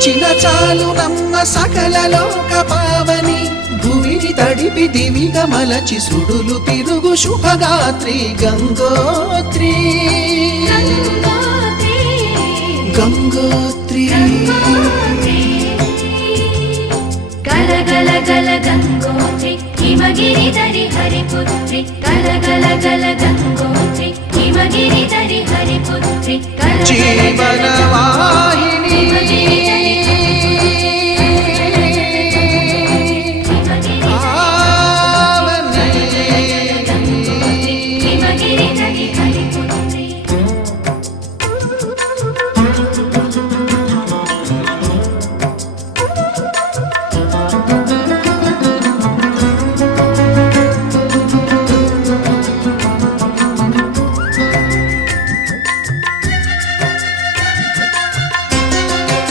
కొలిచిన చాలు నమ్మ సకల లోక పావని భువిని తడిపి దివిగా మలచి సుడులు తిరుగు శుభగాత్రి గంగోత్రి గంగోత్రి గల గల గల గంగోత్రి హిమగిరిధరి హరిపుత్రి గల గల గల గంగోత్రి హిమగిరిధరి హరిపుత్రి జీవన వాహిని